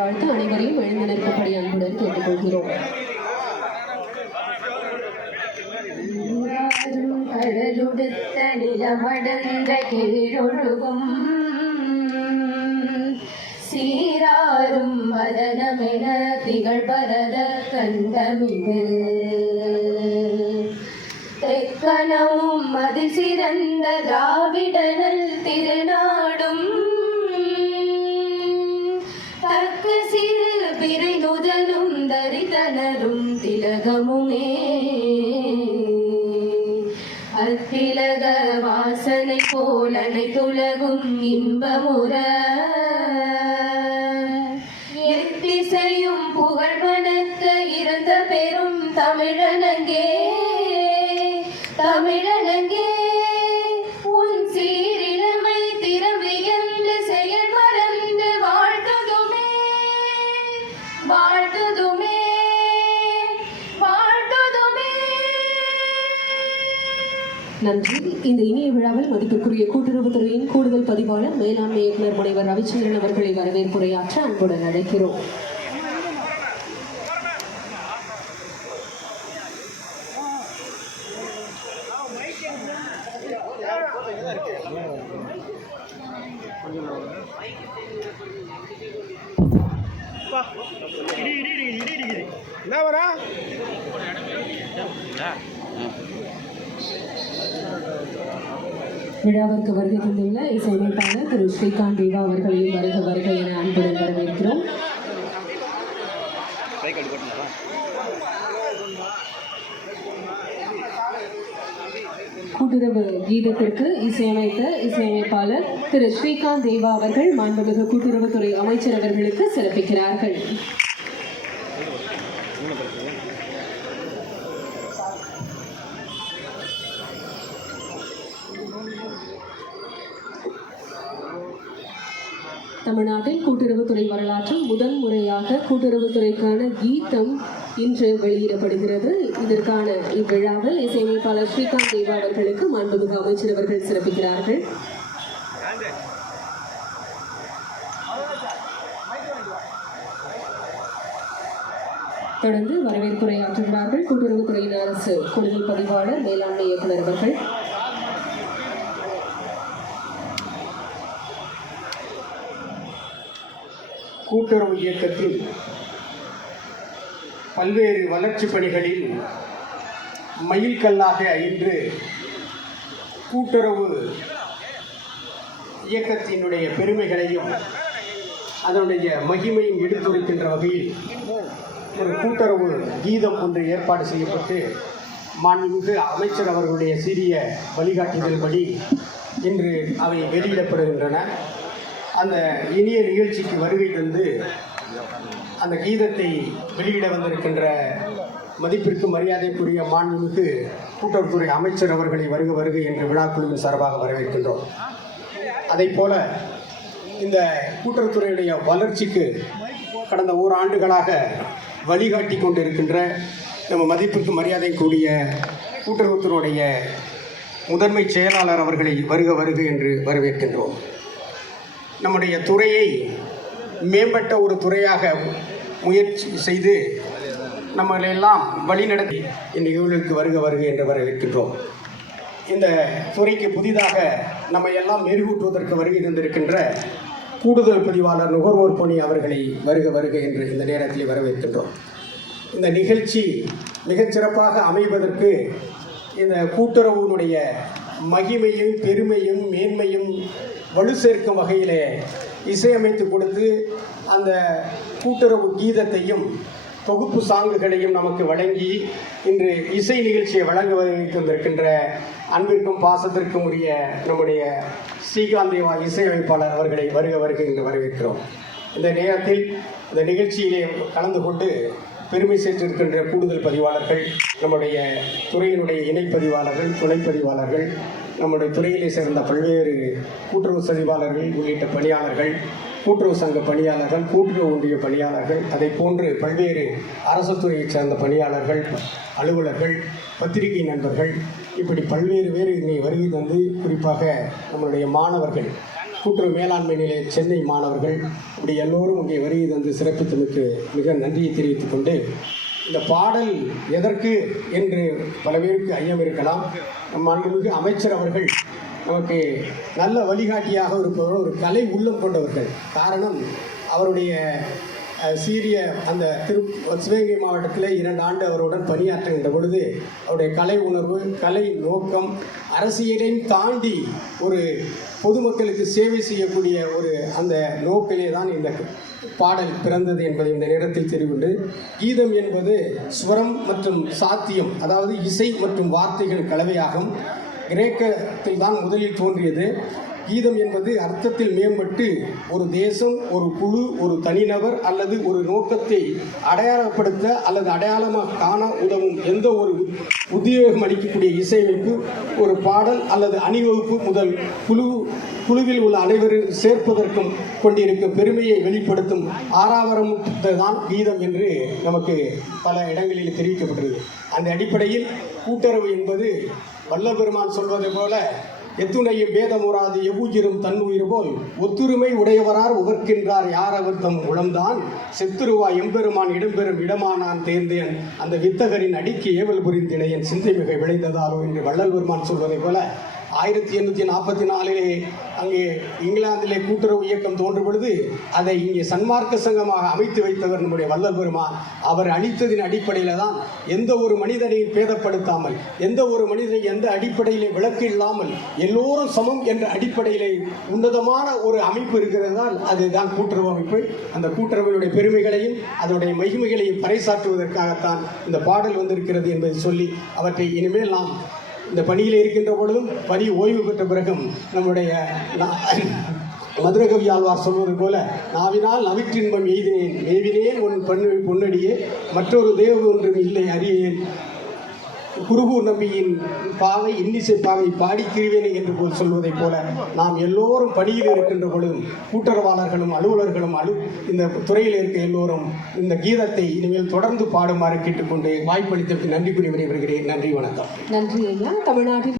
வாழ்த்து அனைவரையும் எழுந்து நிற்கும்படி அன்புடன் கேட்டுக்கொள்கிறோம். கடலுடுத்த நிலமடந்த கீழொழுகும் சீராரும் மதனமென திகழ் பரத கண்டமிகு தெக்கனமும் அதில் சிறந்த திராவிடனல் திருநாடும் தக்க சிறு பிறை நுதலும் தரிதனரும் திலகமுமே அத்திலக வாசனை போல் அனைத்துலகும் இன்பமுற எத்திசையும் புகழ் மணக்க இருந்த பெரும் தமிழனங்கே தமிழனங்கே உன் சீரிழமை திறவியந்து செயல் மறந்து வாழ்த்துதுமே வாழ்த்துதுமே வாழ்த்துதுமே. நன்றி. இந்த இனிய விழாவில் மதிப்பிற்குரிய கூட்டுறவுத்துறையின் கூடுதல் பதிவாளர் மேலாண்மை இயக்குநர் முனைவர் ரவிச்சந்திரன் அவர்களை வரவேற்புரையாற்ற அன்புடன் அழைக்கிறோம். விழாவிற்கு வருகை தந்துள்ள இசையமைப்பாளர் திரு ஸ்ரீகாந்த் தேவா அவர்களையும் வருக வருக என அன்புடன் வரவேற்கிறோம். கூட்டுறவு கீதத்திற்கு இசையமைத்த இசையமைப்பாளர் திரு ஸ்ரீகாந்த் தேவா அவர்கள் மாண்புமிகு கூட்டுறவுத்துறை அமைச்சர் அவர்களுக்கு சிறப்பிக்கிறார்கள். தமிழ்நாட்டில் கூட்டுறவுத்துறை வரலாற்றில் முதல் முறையாக கூட்டுறவுத்துறைக்கான கீதம் இன்று வெளியிடப்படுகிறது. இதற்கான இவ்விழாவில் இசையமைப்பாளர் ஸ்ரீகாந்த் தேவா அவர்களுக்கு மாண்புமிகு அமைச்சர் அவர்கள் சிறப்பிக்கிறார்கள். தொடர்ந்து வரவேற்புரையாற்றுகிறார்கள் கூட்டுறவுத்துறையின் அரசு கூடுதல் பதிவாளர் மேலாண்மை இயக்குநர் அவர்கள். கூட்டுறவு இயக்கத்தில் பல்வேறு வளர்ச்சி பணிகளில் மைல்கல்லாக இன்று கூட்டுறவு இயக்கத்தினுடைய பெருமைகளையும் அதனுடைய மகிமையும் எடுத்துரைக்கின்ற வகையில் ஒரு கூட்டுறவு கீதம் ஒன்று ஏற்பாடு செய்யப்பட்டு மாண்புமிகு அமைச்சர் அவர்களுடைய சீரிய வழிகாட்டுதல்படி இன்று அவை வெளியிடப்படுகின்றன. அந்த இனிய நிகழ்ச்சிக்கு வருகை தந்து அந்த கீதத்தை வெளியிட வந்திருக்கின்ற மதிப்பிற்கு மரியாதைக்குரிய மாண்புமிகு கூட்டுறவுத்துறை அமைச்சர் அவர்களை வருக வருக என்ற விழாக்குழுவின் சார்பாக வரவேற்கின்றோம். அதைப்போல இந்த கூட்டுறவுத்துறையுடைய வளர்ச்சிக்கு கடந்த ஓராண்டுகளாக வழிகாட்டி கொண்டிருக்கின்ற நம்ம மதிப்பிற்கு மரியாதைக்குரிய கூட்டுறவுத்துறையுடைய முதன்மை செயலாளர் அவர்களை வருக வருக என்று வரவேற்கின்றோம். நம்முடைய துறையை மேம்பட்ட ஒரு துறையாக முயற்சி செய்து நம்மளெல்லாம் வழிநடத்தி இந்நிகழ்வுக்கு வருக வருக என்று வரவேற்கின்றோம். இந்த துறைக்கு புதிதாக நம்ம எல்லாம் மெருகூட்டுவதற்கு வருகை தந்திருக்கின்ற கூடுதல் பதிவாளர் நுகர்வோர் பணி அவர்களை வருக வருக என்று இந்த நேரத்தில் வரவேற்கின்றோம். இந்த நிகழ்ச்சி மிகச்சிறப்பாக அமைவதற்கு இந்த கூட்டுறவுனுடைய மகிமையும் பெருமையும் மேன்மையும் வலு சேர்க்கும் வகையிலே இசையமைத்து கொடுத்து அந்த கூட்டுறவு கீதத்தையும் தொகுப்பு சாங்குகளையும் நமக்கு வழங்கி இன்று இசை நிகழ்ச்சியை வழங்க வந்திருக்கின்ற அன்பிற்கும் பாசத்திற்கும் உரிய நம்முடைய ஸ்ரீகாந்த் தேவா இசையமைப்பாளர் அவர்களை வருக வருக என்று வரவேற்கிறோம். இந்த நேரத்தில் இந்த நிகழ்ச்சியிலே கலந்து கொண்டு பெருமை சேர்த்திருக்கின்ற கூடுதல் பதிவாளர்கள், நம்முடைய துறையினுடைய இணைப்பதிவாளர்கள், துணைப்பதிவாளர்கள், நம்முடைய துறையிலே சேர்ந்த பல்வேறு கூட்டுறவு பதிவாளர்கள் உள்ளிட்ட பணியாளர்கள், கூட்டுறவு சங்க பணியாளர்கள், கூட்டுறவு ஒன்றிய பணியாளர்கள், அதை போன்று பல்வேறு அரசு துறையைச் சேர்ந்த பணியாளர்கள், அலுவலர்கள், பத்திரிகை நண்பர்கள், இப்படி பல்வேறு பேர் இன்னை வருகை தந்து குறிப்பாக நம்மளுடைய மாணவர்கள் கூட்டுறவு மேலாண்மை நிலைய சென்னை மாணவர்கள் இப்படி எல்லோரும் இங்கே வருகை தந்து சிறப்பித்தமைக்கு மிக நன்றியை தெரிவித்துக் கொண்டு, இந்த பாடல் எதற்கு என்று பல பேருக்கு ஐயம் இருக்கலாம். நம் மாண்புமிகு அமைச்சர் அவர்கள் நமக்கு நல்ல வழிகாட்டியாக இருப்பவர், ஒரு கலை உள்ளம் கொண்டவர்கள். காரணம், அவருடைய சீரிய அந்த சிவகங்கை மாவட்டத்தில் 2 ஆண்டு அவருடன் பணியாற்றுகின்ற பொழுது அவருடைய கலை உணர்வு, கலை நோக்கம், அரசியலையும் தாண்டி ஒரு பொதுமக்களுக்கு சேவை செய்யக்கூடிய ஒரு அந்த நோக்கிலே தான் இந்த பாடல் பிறந்தது என்பதை இந்த நேரத்தில் தெரிவித்து, கீதம் என்பது ஸ்வரம் மற்றும் சாத்தியம், அதாவது இசை மற்றும் வார்த்தைகள் கலவையாகும். கிரேக்கத்தில் தான் முதலில் தோன்றியது. கீதம் என்பது அர்த்தத்தில் மேம்பட்டு ஒரு தேசம், ஒரு குழு, ஒரு தனிநபர் அல்லது ஒரு நோக்கத்தை அடையாளப்படுத்த அல்லது அடையாளமாக காண உதவும் எந்த ஒரு உத்வேகம் அளிக்கக்கூடிய இசையமைப்பு, ஒரு பாடல் அல்லது அணிவகுப்பு முதல் குழுவில் உள்ள அனைவரும் சேர்ப்பதற்கும் கொண்டிருக்கும் பெருமையை வெளிப்படுத்தும் ஆறாவரம் தான் கீதம் என்று நமக்கு பல இடங்களில் தெரிவிக்கப்பட்டது. அந்த அடிப்படையில் கூட்டுறவு என்பது வள்ளல் பெருமான் சொல்வதை போல, எத்துணையும் பேதமுறாது எவ்வுயிரும் தன்னுயிர் போல் ஒத்துரிமை உடையவரார் உவர்க்கின்றார் யார் அவர் தம் உளம்தான் செத்துருவாய் எம்பெருமான் இடம்பெறும் இடமானான் தேர்ந்தேன் அந்த வித்தகரின் அடிக்கு ஏவல் புரிந்தினையன் சிந்தை மிகை விளைந்ததாலோ என்று வள்ளல் பெருமான் சொல்வதை போல 1844 அங்கே இங்கிலாந்திலே கூட்டுறவு இயக்கம் தோன்றும் பொழுது அதை இங்கே சன்மார்க்க சங்கமாக அமைத்து வைத்தவர் நம்முடைய வள்ளல் பெருமான். அவர் அளித்ததின் அடிப்படையில் தான் எந்த ஒரு மனிதனையும் பேதப்படுத்தாமல், எந்த ஒரு மனிதனை எந்த அடிப்படையிலே விலக்கு இல்லாமல் எல்லோரும் சமம் என்ற அடிப்படையிலே உன்னதமான ஒரு அமைப்பு இருக்கிறதால் அதுதான் கூட்டுறவு அமைப்பு. அந்த கூட்டுறவினுடைய பெருமைகளையும் அதனுடைய மகிமைகளையும் பறைசாற்றுவதற்காகத்தான் இந்த பாடல் வந்திருக்கிறது என்பதை சொல்லி, அவற்றை இனிமேல் நாம் இந்த பணியில் இருக்கின்ற பொழுதும் பணி ஓய்வு பெற்ற பிறகும் நம்முடைய மதுரகவி ஆழ்வார் சொல்வது போல, நாவினால் நவிற்றின்பம் எய்தினேன் மேவினேன் உன் பொன்னடியே மற்றொரு தேவ ஒன்றும் இல்லை அறியேன் குருகூர் நம்பியின் பாவை இன்னிசை பாவை பாடி கிருவேனை என்று போல் சொல்வதைப் போல, நாம் எல்லோரும் பணியில் இருக்கின்ற பொழுதும் கூட்டுறவாளர்களும் அலுவலர்களும் இந்த துறையில் இருக்க எல்லோரும் இந்த கீதத்தை இனிமேல் தொடர்ந்து பாடுமாறு கேட்டுக்கொண்டு வாய்ப்பளித்ததற்கு நன்றி கூறி விடைபெறுகிறேன். நன்றி, வணக்கம். நன்றி ஐயா. தமிழ்நாட்டில்